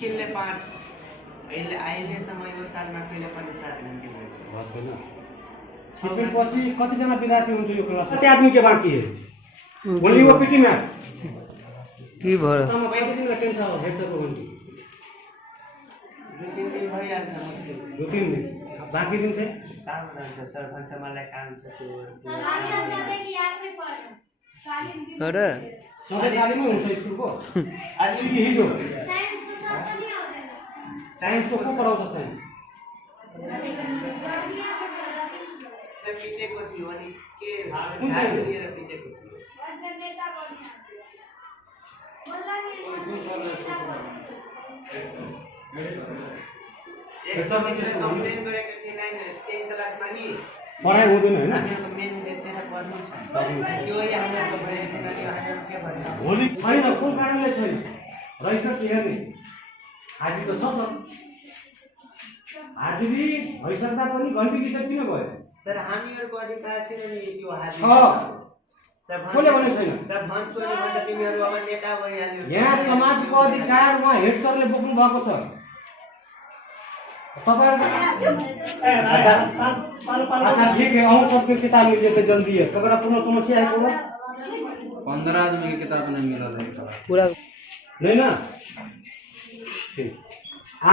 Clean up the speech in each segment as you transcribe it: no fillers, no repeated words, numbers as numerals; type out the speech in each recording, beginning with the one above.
Kinley 5 अहिलेसम्म यो सालमा कहिले पनि 7 घन्टे भएको छैन। छापे पछि कतिजना विद्यार्थी हुन्छ यो क्लास? कति आदमी के बाकी है? ओन्ली वो पीटी में की भयो? तम बाइक दिन अटेंड था हेड तक ओन्ली 2-3 दिन भइहाल्छ मुश्किल। 2-3 दिन बाकी दिन चाहिँ काम रहन्छ सर भन्छ मलाई काम छ त्यो अरे सधैँ तालिमै हुन्छ स्कुलको आज हिजो साइन्स को पढाउँछ साइन्स पिटेको थियो अनि के कुन चाहिँ लिएर पिटेको थियो कम्प्लेन गरेको थिएँ 10 क्लासमा नि पढाइ हुँदैन हैन। हामीहरुको मेन बेसेर पढ्नु छ त्यो हामीहरुको भएछ नि हामीहरु के भन्नु भोलि छैन कुन कारणले छैन रजिस्टर हेर्ने हाजिरी त छ हाजिरी भइसक्दा पनि घन्टी रिजेक्ट किन भयो? सर हामीहरुको अधिकार छैन नि त्यो हाजिरी छ कसले भने छैन? सर भन्छु नि भन्छ तिमीहरु अब नेता भइहाल्यो यहाँ समाजको अधिकार उहाँ हेड सरले बोक्नु भएको छ। अच्छा ठीक है और सबके किताब मिल जाते जल्दी है कगड़ा पूरा समस्या है पूरा 15 आदमी की किताब नहीं मिला पूरा नहीं ना ठीक।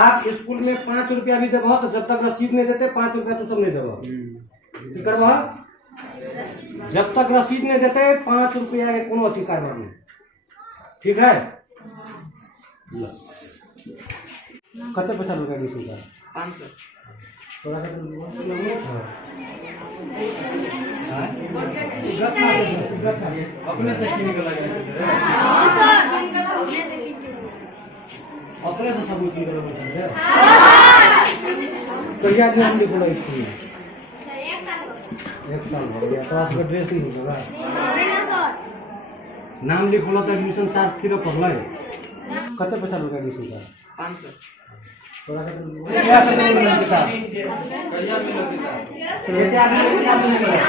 आप स्कूल में 5 रुपया भी देबो तो जब तक रसीद नहीं देते 5 रुपया तो सब नहीं देबो की करबो? जब तक रसीद नहीं देते 5 रुपया के कोनो अथी करबो नहीं ठीक है। कते पैसा रुपया दी सुधा 500 थोड़ा सा अपने से किन के लगे अपने से सब कुछ निकल बोलते हैं तो याद नाम लिखो स्कूल में 1 साल हो गया तो आपका ड्रेस नहीं होगा नाम लिखो तो एडमिशन चार्ज किलो पड़ला है कते पैसा रुपया एडमिशन चार्ज 500 थोड़ा सा कहिया मिलो किताब कितने आदमी किताब मिलेगा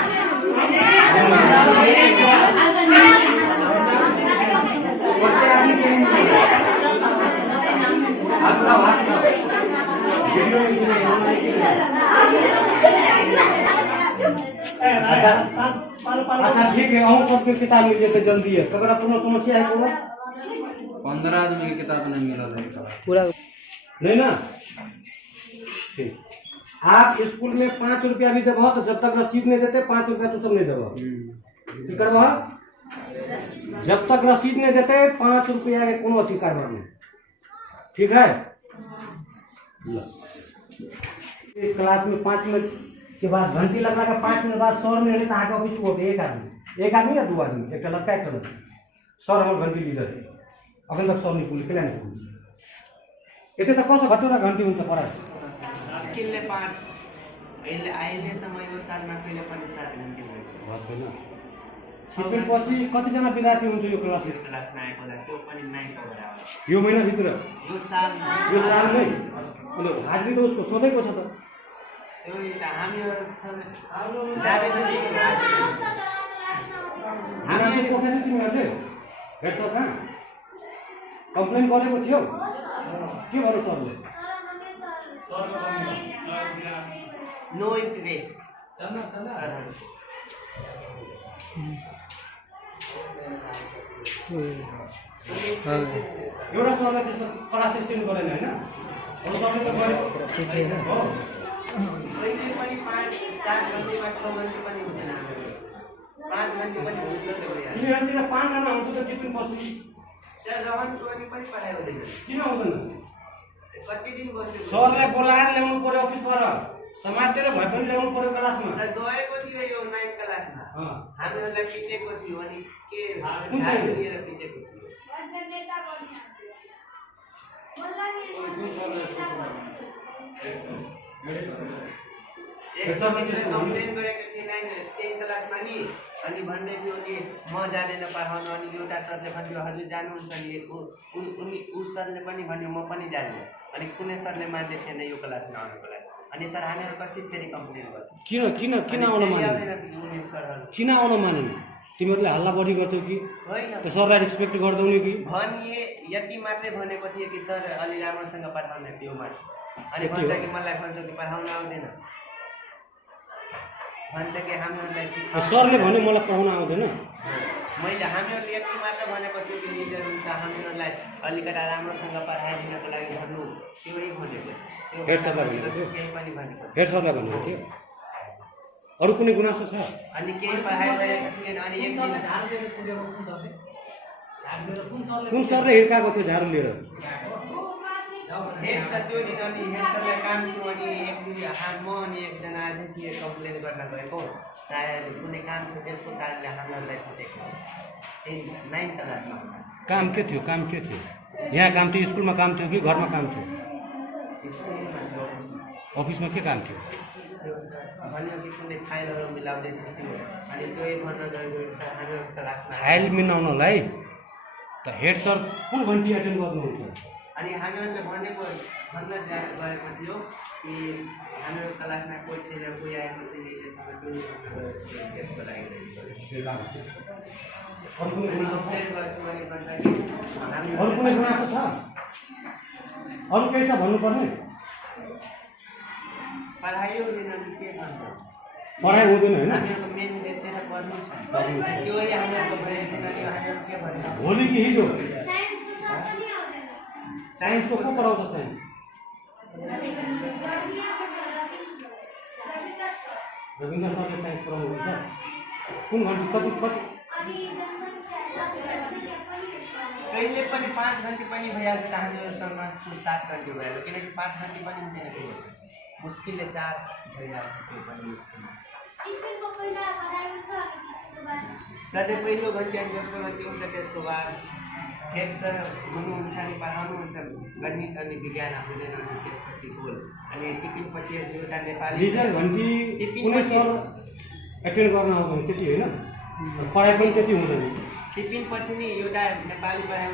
अच्छा ठीक है और सबके किताब मिल जाते जल्दी है कगड़ा पूरा समस्या है पूरा 15 आदमी की किताब नहीं मिला पूरा नहीं ना ठीक। आप स्कूल में 5 रुपया भी देबो तो जब तक रसीद नहीं देते 5 रुपया तो सब नहीं देबो की करबो? जब तक रसीद नहीं देते 5 रुपया के कोनो अथी करबो नहीं ठीक है। क्लास में 5 मिनट के बाद घंटी लगना का 5 मिनट बाद सर ने तो आगे ऑफिस को एक आदमी या 2 आदमी एक लड़का एक लड़का सर हम घंटी लीडर है अखन तक सर नहीं पुल के लाइन यते त कसो कतिवटा घन्टी हुन्छ पढाइ? किनले 5 अहिलेसम्म यो सालमा कहिले पनि 7 घन्टे भएको छैन। छापे पछि कतिजना विद्यार्थी हुन्छ यो क्लास? क्लासमा आएकोलाई त्यो पनि 9 को बराबर यो महिनाभित्र यो सालमै हाजिरी त उसको सधैँको छ त त्यो हामीहरु प्रोफेसर तिमीहरूले हेड सर कहाँ कम्प्लेन गरेको थियो के गर्नु सरले? नो इन्ट्रेस्ट एउटा सरले त्यस्तो कडा सिस्टम गरेन हैन अरु सरले त गरेको हो अहिले पनि 5-7 घन्टेमा 6 घन्टे पनि हुँदैन हामीहरु 5 घन्टे पनि हुँदैन तिमीहरूतिर 5 जना हुन्छ त टिफिन पछि त्यहाँ रहन चोरी पनि पढाइ हुँदैन किन हुँदैन? कति दिन बस्यो सरले बोलाएर ल्याउनु पर्यो अफिसबाट समातेर भए पनि ल्याउनु पर्यो क्लासमा सर गएको थियो यो 9 क्लासमा हामीहरुलाई पिटेको थियो अनि के कुन चाहिँ लिएर पिटेको थियो कम्प्लेन गरेको थिएँ 10 क्लासमा नि अनि भन्दै थियो नि म जाने नपाउनु अनि एउटा सरले भन्यो हजुर जानुहुन्छ नि उनी उ सरले पनि भन्यो म पनि जान्छु अनि कुनै सरले मान्दै थिएन यो क्लासमा आउनुको लागि अनि सर हामीहरू कसरी फेरि कम्प्लेन गर्छौँ किन आउन मानेन किन आउन मानेन तिमीहरूले हल्ला बढी गर्थ्यौ कि होइन त सरलाई रेस्पेक्ट गर्दैनौ कि भनिए यति मात्रै भनेको थियो कि सर अलि राम्रोसँग पठाउने त्यो मात्र अनि यति हो? भन्छ कि मलाई भन्छ कि पठाउन आउँदैन भन्छ कि हामीहरूलाई सरले भन्यो मलाई पढाउन आउँदैन मैले हामीहरूले यति मात्र भनेको थियो कि लिडर हुन्छ हामीहरूलाई अलिकता राम्रोसँग पढाइदिनको लागि भन्नु त्यही भनेको हेड सरलाई भनेको थियो? केही पनि भनेको थिएन। हेड सरलाई भनेको थियो अरू कुनै गुनासो छ अनि केही पढाइरहेको थिएन अनि एक दिन कुन सरले हिर्काएको थियो झाडु लिएर हेड सर त्यो दिन अनि हेड सरलाई काम थियो अनि एक दिन म अनि एकजना अझै थिए कम्प्लेन गर्न गएको सायद कुनै काम थियो त्यसको कारणले हामीहरूलाई छुटेको त्यही 9 क्लासमा काम के थियो यहाँ काम थियो स्कुलमा काम थियो कि घरमा काम थियो स्कुलमा थियो। अफिसमा के काम थियो भन्यो कि कुनै फाइलहरू मिलाउँदै थियो अनि त्यही भन्न गएको सर हाम्रो क्लासमा फाइल मिलाउनलाई त हेड सर कुन घन्टी एटेन्ड गर्नुहुन्थ्यो अनि हामीहरूले भनेको भन्न गएको थियो कि हाम्रो क्लासमा कोही छैन कोही आएको छैन यसमा त्यसको लागि कम्प्लेन गर्छु अनि भन्छ कि अरू कुनै गुनासो छ अरू केही छ भन्नुपर्ने पढाइ हुँदैन अनि के भन्छ पढाइ हुँदैन होइन हामीहरूको मेन उद्देश्य पढ्नु छ त्यो हामीहरूको भएन छैन अनि हामीहरू के भन्छ भोलि कि हिजो साइन्सको साथ पनि आउँदैन साइन्सको को पढाउँछ साइन्स रविन्द्र सरले साइन्स पढाउनुहुन्छ कुन घन्टी कति अनि जनसङ्ख्या कहिले पनि 5 घन्टी पनि भइहाल्छ हामीहरूसँग 7 घन्टी भइहाल्छ किनकि 5 घन्टी पनि हुँदैन मुस्किलले 4 भइहाल्छ त्यो पनि मुस्किल टिफिनको पहिला पढाएको छ सधैँ पहिलो घन्टी अनि दोस्रो घन्टी हुन्छ त्यसको बाद हेड सर हुनुहुन्छ अनि पढाउनुहुन्छ गणित अनि विज्ञान हुँदैन अनि त्यसपछि गोल अनि टिफिन पछि एउटा नेपाली लिजर घन्टी कुनै सर एटेन्ड गर्न आउँदैन त्यति होइन पढाइ पनि त्यति हुँदैन टिफिन पछि नि एउटा नेपाली पढाइ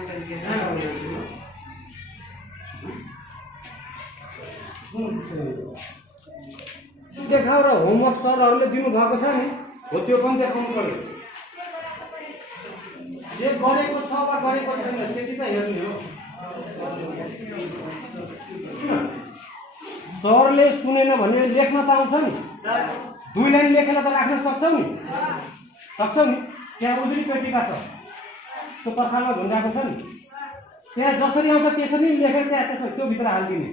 देखाउ र होमवर्क सरहरूले दिनुभएको छ नि हो त्यो पनि देखाउनु पर्यो जे गरेको छ वा गरेको छैन त्यति त हेर्ने हो सरले सुनेन भने लेख्न त आउँछ नि सर 2 लाइन लेखेर त राख्न सक्छौ नि त्यहाँ उजुरी पेटिका छ त्यो पर्खालमा झुन्डाएको छ नि त्यहाँ जसरी आउँछ त्यसरी लेखेर त्यहाँ त्यसमा त्यो भित्र हालिदिने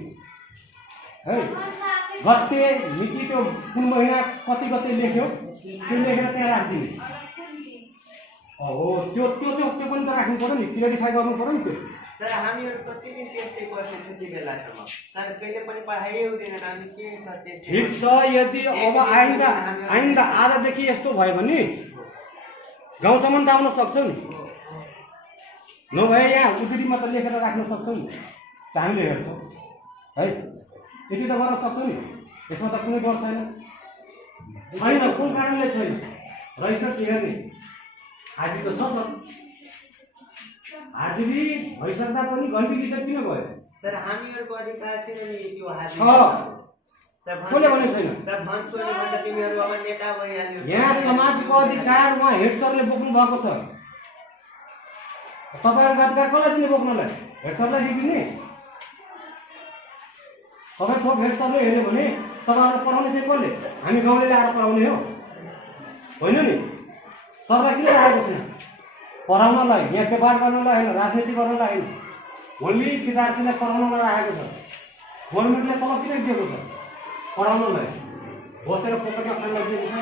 है गते मिति त्यो कुन महिना कति गते लेख्यो त्यो लेखेर त्यहाँ राखिदिने हो त्यो पनि त राख्नु पर्यो नि क्लियरिफाई गर्नु पर्यो नि त्यो सर हामीहरू प्रतिदिन त्यस्तै गर्छौँ छुट्टी बेलासम्म सर कहिले पनि पढाइ हुँदैन अनि के सर त्यस्तै ठिक छ यदि अब आइन्दा आजदेखि यस्तो भयो भने गाउँसम्म त आउन सक्छौ नि नभए यहाँ उजुरीमा त लेखेर राख्न सक्छौ नि त हामीले हेर्छौँ है यति त गर्न सक्छौ नि यसमा त कुनै डर छैन कुन कारणले छैन रहेछ के हेर्ने हाजिरी त छ सर हाजिरी भइसक्दा पनि घन्टी रिजर्भ किन भयो सर हामीहरूको अधिकार छैन नि त्यो हाजिरी कसले भनेको छैन सर भन्छ तिमीहरू अब नेता भइहाल्यो यहाँ समाजको अधिकार उहाँ हेड सरले बोक्नु भएको छ तपाईँहरूको अधिकार कसलाई दिने बोक्नलाई हेड सरलाई दिने तपाईँ थोक हेड सरले हेर्यो भने तपाईँहरू पढाउने चाहिँ कसले हामी गाउँले आएर पढाउने हो होइन नि सरलाई किन राखेको छैन पढाउनलाई यहाँ व्यापार गर्नलाई होइन राजनीति गर्नलाई होइन भोलि विद्यार्थीलाई पढाउनलाई राखेको छ गभर्मेन्टले तलब किन दिएको छ पढाउनलाई बसेर फोकटमा खानलाई दिएको छ नि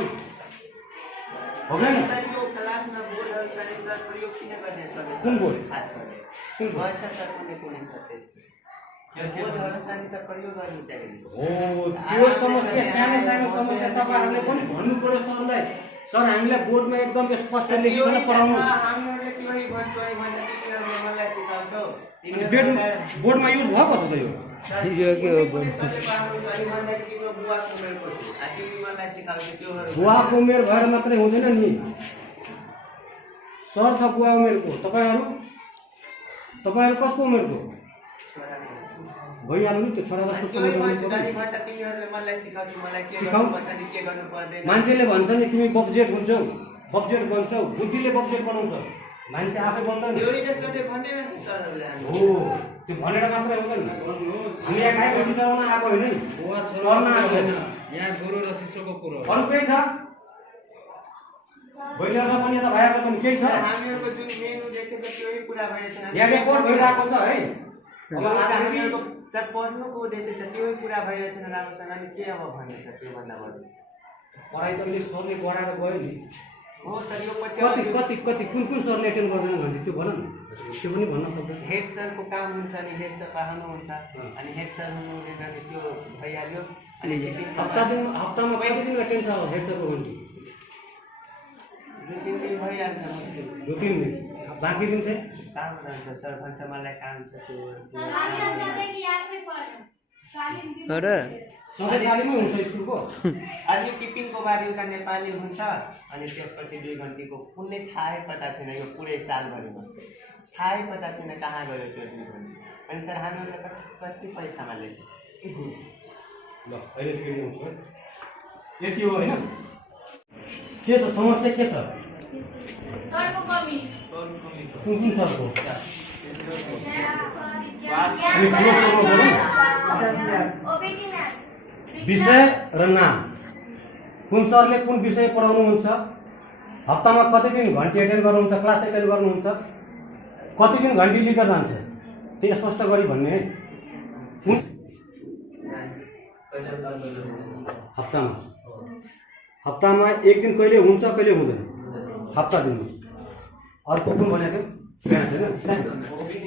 हो कि सर यो क्लासमा बोर्डहरू छ नि सर प्रयोग किन गर्ने सर कुन बोर्ड खास गरी गर्छ सर कुनै सर त्यस्तो बोर्डहरू छ नि सर प्रयोग गर्नु चाहियो हो त्यो समस्या सानो समस्या तपाईँहरूले पनि भन्नु पर्यो सरलाई सर हामीलाई बोर्डमा एकदम स्पष्ट लेखिकन पढाउनु हामीहरूले त्यही भन्छौँ अनि भन्छ तिमीहरूले मलाई सिकाउँछौ बोर्डमा युज भएको छ त यो बुवाको उमेर भएर मात्रै हुँदैन नि सर छ बुवा उमेरको तपाईँहरू कसको उमेरको भइहाल्नु नि त्यो छोरा जस्तो त्यो समझ भन्छ तिमीहरूले मलाई सिकाउँछु मलाई के सिकाऊ? गर्नुपर्छ नि के गर्नु पर्दैन मान्छेले भन्छ नि तिमी बब्जेट हुन्छौ बब्जेट बन्छौ बुद्धिले बब्जेट बनाउँछ मान्छे आफै बन्दैन एउटै जस्तो त्यो भन्दैन नि सरहरूले हामी। हो त्यो भनेर मात्रै हुँदैन हामी यहाँ गाई भैँसी चराउन आएको होइन है। बुवा पढ्न आएको होइन। यहाँ गुरु र शिष्यको कुरो हो। अरू केही छ बहिनीहरूलाई पनि यता भाइहरूलाई पनि केही छ तर हामीहरूको जुन मेन उद्देश्य छ त्यै पुरा भएछ यहाँ रेकर्ड भइरहेको छ है अब आज हामी हामीहरूको सर पढ्नुको उद्देश्य छ त्यै पुरा भइरहेछ राम्रोसँग अनि के अब भन्ने छ त्यो भन्दा बढी पढाइ त अहिले सरले गराएर गयो नि हो सर यो पछि कति कति कति कुन सरले एटेन्ड गर्दैन भने त्यो भन न त्यो पनि भन्न सक्दैन हेड सरको काम हुन्छ अनि हेड सर पढाउनुहुन्छ अनि हेड सर हुनु हुँदैन अनि त्यो भइहाल्यो अनि हप्तामा कति दिन एटेन्ड छ हेड सरको घन्टी 2-3 दिन भइहाल्छ मुस्किल 2-3 दिन बाँकी दिन चाहिँ काम रहन्छ सर भन्छ मलाई काम छ त्यो हामी त सधैँ कि यादमै पर्छ सालिम दिन हो र सधैँ तालिमै हुन्छ स्कुलको अनि टिफिनको बारे उता नेपाली हुन्छ अनि त्यसपछि 2 घन्टीको कुनै थाहै पता छैन यो पुरै सालभरिमा थाहै पता छैन कहाँ गयो त्यो 2 घन्टी अनि सर हामीहरूलाई कसरी परीक्षामा लेख्यो ल अहिले फेरि आउँछु है यति हो होइन के छ समस्या के छ सरको कमी कुन सरको अनि ठुलो सरको बोलौँ ओबेटी म्याम विषय र नाम कुन सरले कुन विषय पढाउनुहुन्छ हप्तामा कति दिन घन्टी एटेन्ड गर्नुहुन्छ क्लास एटेन्ड गर्नुहुन्छ कति दिन घन्टी लिएर जान्छ त्यो स्पष्ट गरी भन्ने है कुन हप्तामा एक दिन कहिले हुन्छ कहिले हुँदैन हप्ता दिनमा अर्को कुन भनेको थियो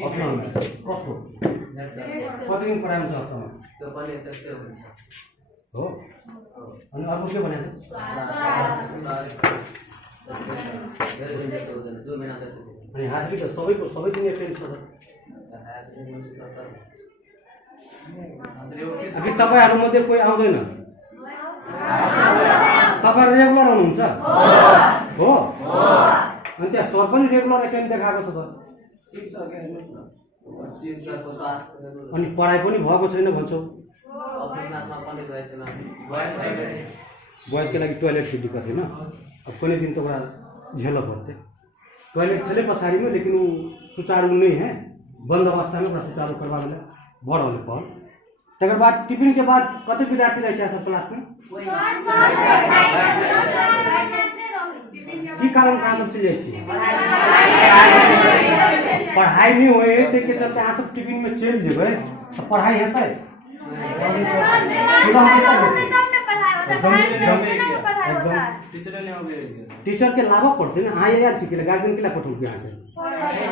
हप्तामा कस्तो कति दिन पढाइ हुन्छ हप्तामा हो अनि अर्को के भनेको अनि हाजिरी त सबै दिन एटेन्ड छ कि तपाईँहरूमध्ये कोही आउँदैन तपाईँहरू रेगुलर आउनुहुन्छ हो अनि त्यहाँ सर पनि रेगुलर एटेन्ड देखाएको छ त अनि पढाइ पनि भएको छैन भन्छौ बॉयज के लागि टॉयलेट से दिक्कत है ना अब कुछ दिन तो बड़ा झेल पड़ते टॉयलेट चले पछाड़ी में लेकिन वो सुचारू नहीं है बंद अवस्था में सुचारू करवा बड़ होने पर तकर बाद टिफिन के बाद कते विद्यार्थी रहे सब क्लास में की कारण से आप चल जाइए पढ़ाई नहीं हुए के चलते आप टिफिन में चल जेबे तो पढ़ाई हेतै टीचर के लाभ पड़ते ना हाँ याद सीखे गार्जियन के लिए पठो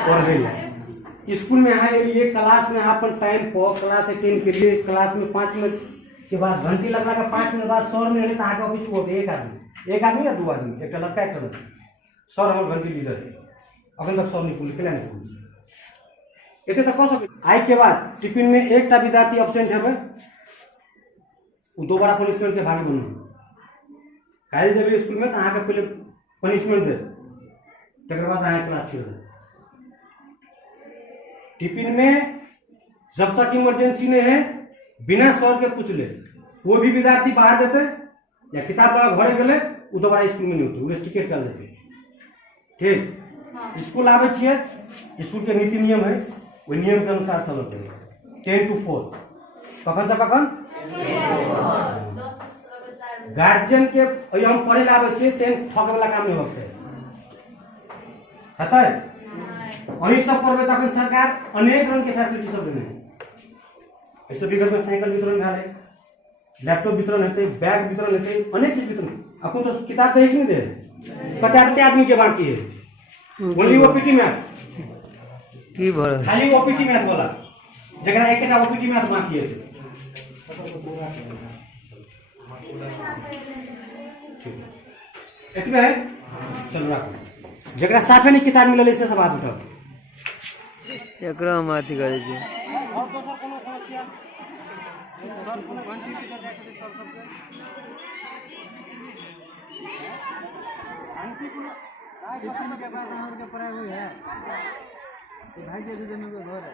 पढ़ स्कूल में यहाँ ये क्लास में अपन टाइम पर क्लास अटेंड के लिए क्लास में 5 मिनट के बाद घंटी लगला का 5 मिनट बाद सर ने तो आगे ऑफिस को एक आदमी या 2 आदमी एक लड़का एक लड़का सर हमारे घंटी लीडर है अगर तक सर नहीं खुले इतने तक कह सके आई के बाद टिफिन में एक विद्यार्थी एब्सेंट है दोबारा पनिशमेंट के भागी बनो कल जब स्कूल में तो अहाँ पहले पनिशमेंट दे तक बाद अहाँ क्लास छोड़ टिफिन में जब तक इमरजेंसी नहीं है बिना सर के पूछ ले वो भी विद्यार्थी बाहर देते या किताब घर गए वो दोबारा स्कूल में नहीं होते वो टिकट कर देते ठीक स्कूल आवे छे स्कूल के नीति नियम है वो नियम के अनुसार चलते 10 to 4 कखन से कखन गार्जियन के हम पढ़े लावे छे 10 ठगे वाला काम नहीं होते हतै अही सब पढ़बे तखन सरकार अनेक रंग के फैसिलिटी सब देने ऐसे विगत में साइकिल वितरण भेले लैपटॉप वितरण हेतै बैग वितरण हेतै अनेक चीज वितरण अखन तो किताब दे नहीं दे कते आदमी के बाकी है ओनली ओपीटी मैथ की भर खाली ओपीटी मैथ वाला जगह एकटा ओपीटी मैथ बाकी है एतबे है चलो राखो जगह साफे नहीं किताब मिलले से सब बात उठाओ एकरा माथि करे छै और दोसर कोनो समस्या सर कोनो घंटी टीचर जाय छै सर सबके घंटी कोनो राय के बाद हमर के पढ़ाई हुई है भाई के दिन में घर है